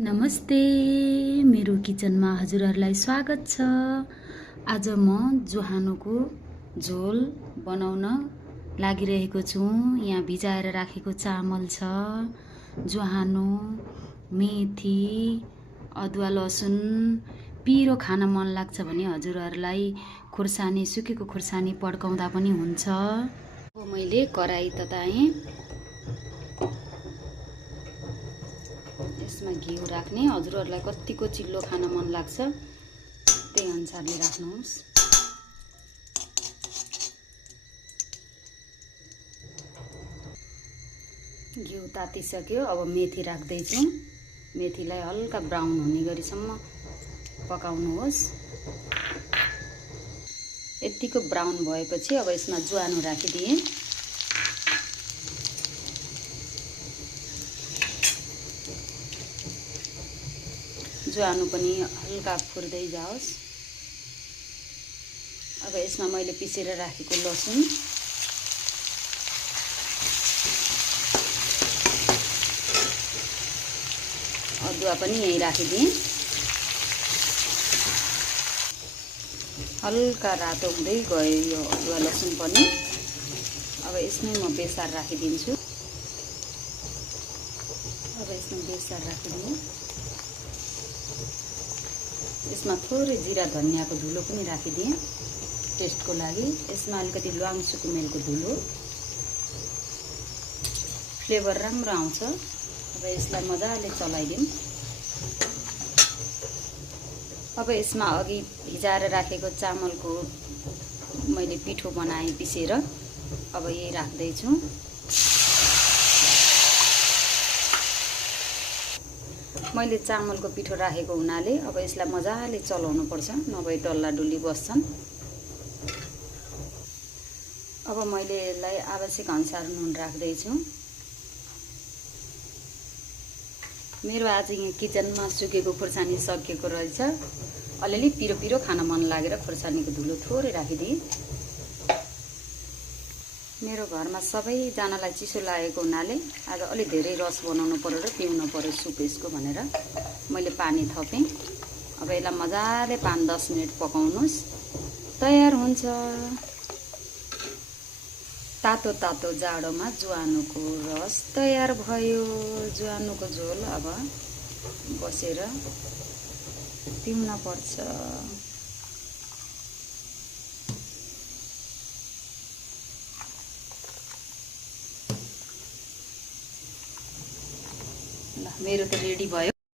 नमस्ते, मेरो किचनमा हजुरहरूलाई स्वागत छ। आज म जुहानुको झोल बनाउन लागिरहेको छु। यहाँ भिजाएर राखेको चामल छ, जुहानु, मेथी, अदुवा लसुन। पिरो खान मन लाग्छ भने हजुरहरूलाई खुर्सानी, सुकेको खुर्सानी पड्काउँदा पनि हुन्छ। अब मैले कराई तताएँ। यसमा घिउ राख्ने, हजुरहरूलाई कतिको चिल्लो खान मन लाग्छ त्यही अनुसारले राख्नुहोस्। घिउ तातिसक्यो, अब मेथी राख्दैछु। मेथीलाई हल्का ब्राउन हुने गरीसम्म पकाउनुहोस्। यतिको ब्राउन भएपछि अब यसमा जुवानो राखिदिएँ। जुवानो पनि हल्का फुर्दै जाओस्। अब यसमा मैले पिसेर राखेको लसुन, अदुवा पनि यही राखिदिएँ। हल्का रातो हुँदै गयो यो अदुवा लसुन पनि। अब यसमै म बेसार राखिदिन्छु। अब यसमा बेसार राखिदिएँ। यसमा थोरै जिरा धनियाको धुलो पनि राखिदिएँ टेस्टको लागि। यसमा अलिकति ल्वाङ सुकुमेलको धुलो, फ्लेभर राम्रो आउँछ। अब यसलाई मजाले चलाइदिउँ। अब यसमा अघि भिजाएर राखेको चामलको मैले पिठो बनाएँ पिसेर, अब यही राख्दैछु। मैले चामलको पिठो राखेको हुनाले अब यसलाई मजाले चलाउनु पर्छ, नभए डल्ला डुल्ली बस्छन्। अब मैले यसलाई आवश्यक अनुसार नुन राख्दैछु। मेरो आज यहाँ किचनमा सुकेको खुर्सानी सकिएको रहेछ। अलिअलि पिरो पिरो खान मन लागेर खुर्सानीको धुलो थोरै राखिदिएँ। मेरो घरमा सबैजनालाई चिसो लागेको हुनाले आज अलि धेरै रस बनाउनु पर्यो र पिउनु पर्यो सुप यसको भनेर मैले पानी थपेँ। अब यसलाई मजाले 5-10 मिनट पकाउनुहोस्, तयार हुन्छ। तातो तातो जाडोमा जुवानुको रस तयार भयो। जुवानुको झोल अब बसेर पिउन पर्छ। ल, मेरो त रेडी भयो।